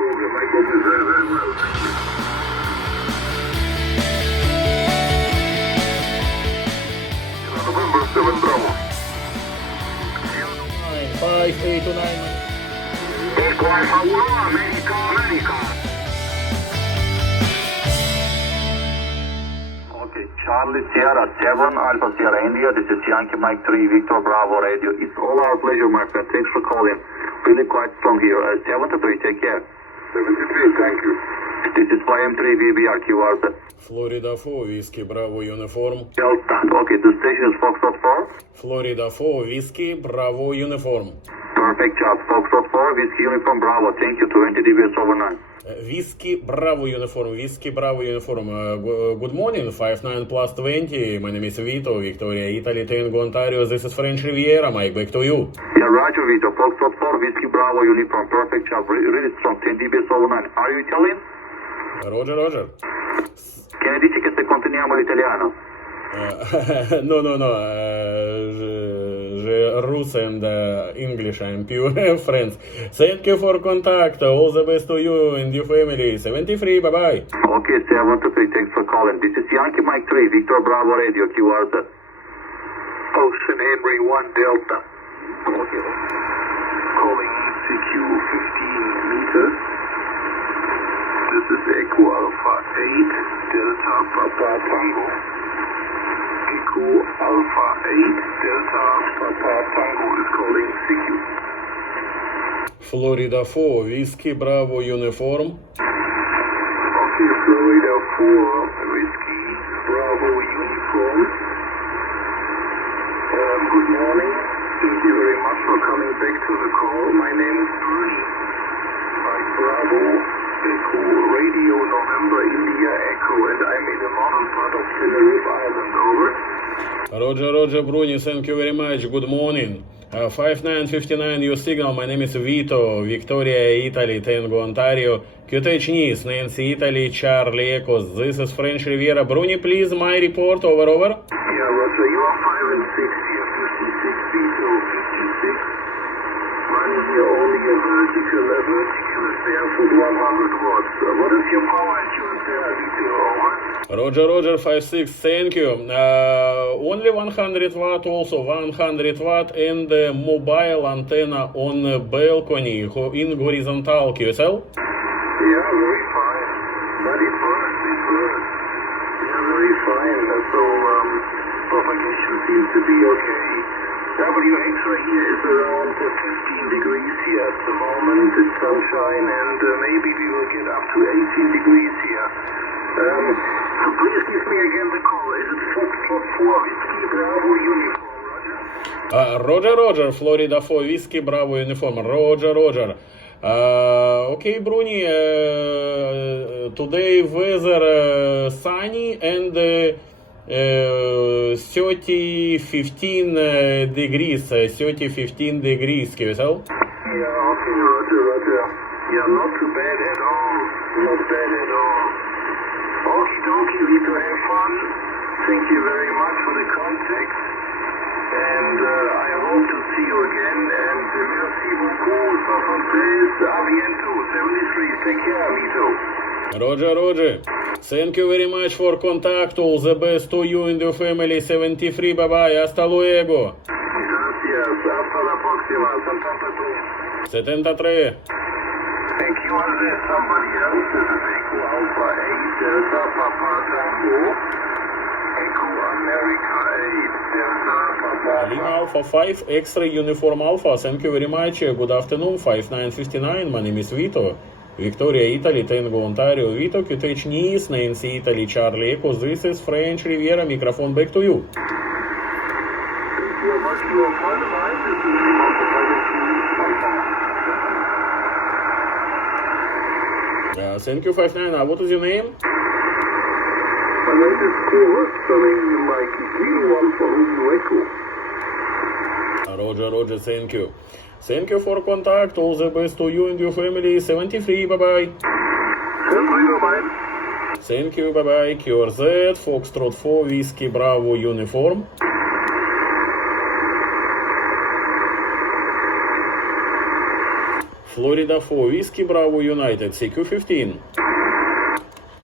program. I hope you very, very well. November 7 Bravo. 5829. America. Okay, Charlie Sierra 7 Alpha Sierra India. This is Yankee Mike 3 Victor Bravo Radio. It's all our pleasure, my friend. Thanks for calling. Really quite strong here. 73, take care. 73, thank you. This is YM3VBR QSO. Florida 4, Whiskey Bravo Uniform. Delta. Okay, the station is Foxtrot 4. Florida 4, Whiskey Bravo Uniform. Perfect job. Foxtrot 4, Whiskey Uniform Bravo. Thank you. 20 dBs over 9. Whiskey Bravo Uniform, Whiskey Bravo Uniform. Good morning, 59 plus 20. My name is Vito, Victoria, Italy, Tango, Ontario. This is French Riviera. Mike, back to you. Yeah, Roger, Vito. Foxtrot 4, Whiskey Bravo Uniform. Perfect job. Really strong. 10 dBs over 9. Are you Italian? Roger. Che ne dici che se continuiamo l'italiano? No. Rus and English, I'm pure friends. Thank you for contact. All the best to you and your family. 73, bye-bye. Okay, 73, thanks for calling. This is Yankee Mike 3, Victor Bravo Radio, QSO. Ocean Henry 1 Delta. Okay. Calling CQ 15 meters. This is Echo Alpha 8, Delta Papa Tango. Echo Alpha 8, Delta Papa Tango is calling CQ. Florida 4, Whiskey Bravo Uniform. Okay, Florida 4, Whiskey Bravo Uniform. Good morning. Thank you very much for coming back to the call. My name is Bernie. Mike Bravo. Echo Radio November India Echo, and I'm in the northern part of Canary Island. Over. Roger, Bruni, thank you very much. Good morning. 5959, your signal. My name is Vito, Victoria, Italy, Tango, Ontario. QTH Nice, Nancy, Italy, Charlie, Echo. This is French Riviera. Bruni, please, my report. Over. Yeah, Roger. You are 5 and 60 and 56 Vito, 56. Running here only a vertical is barefoot 100 watts. What is your power at your Vito? Over. Roger, 56, thank you. Only 100 watt also, 100 watt and mobile antenna on balcony in horizontal QSL. Yeah, very fine. But it burns. Yeah, very fine. So, propagation seems to be okay. WXRA here is around 15 degrees here at the moment. It's sunshine and maybe we will get up to 18 degrees here. So please give me again the call. Is it Foxtrot 4 Whiskey Bravo Uniform, Roger? Roger, Florida 4, Whiskey Bravo Uniform. Roger. Okay, Bruni, today weather sunny and 15 degrees, QSL. Yeah, okay, Roger. Yeah, not too bad at all. Okie dokie, Vito, have fun. Thank you very much for the contact. And I hope to see you again. And merci beaucoup, so français, à bientôt, 73. Take care, Vito. Roger. Thank you very much for contact. All the best to you and your family. 73, bye-bye. Hasta luego. Gracias. Hasta la próxima. 73. Thank you. Is there somebody else? This is Echo Alpha 8, Delta Papa Tango. Echo America 8, Delta Papa. Lima Alpha 5, Extra Uniform Alpha. Thank you very much. Good afternoon. 5959. My name is Vito. Victoria, Italy, Tango, Ontario, Vito, QTH Nice, Nancy, Italy, Charlie, Echo. This is French Riviera. Microphone back to you. Thank you very much. You are fine. This is Thank you, 59. What is your name? My name is Paul, spelling like Zero Alpha Romeo Echo. Roger, thank you. Thank you for contact. All the best to you and your family. 73, bye-bye. Thank you, bye-bye. QRZ, Foxtrot 4, Whiskey Bravo Uniform. Florida 4 Whiskey Bravo United CQ15.